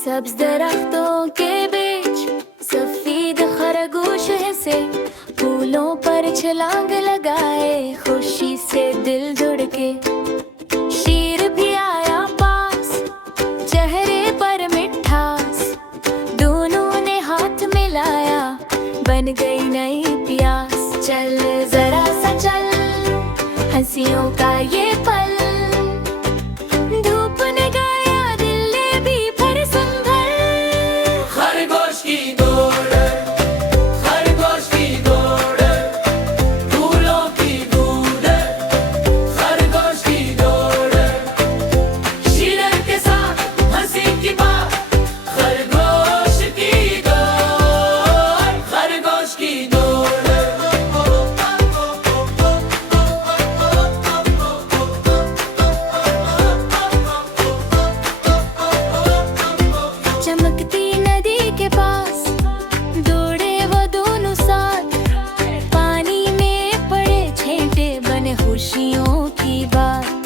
सब्ज दरख्तों के बीच सफेद खरगोश है से फूलों पर छलांग लगाए, खुशी से दिल जुड़ के। शेर भी आया पास, चेहरे पर मिठास, दोनों ने हाथ मिलाया, बन गई नई प्यास। चल जरा सा चल, हंसियों का ये पल, धूप ने गाया, दिल ने भी भर संभल। खरगोश की दौड़, खरगोश की दौड़, फूलों की बूंद, खरगोश की दौड़, शीर के साथ हंसी की बात, खरगोश की दौड़, खरगोश की दौड़। चमकती नदी के पास दौड़े वो दोनों साथ, पानी में पड़े छेंटे, बने खुशियों की बात।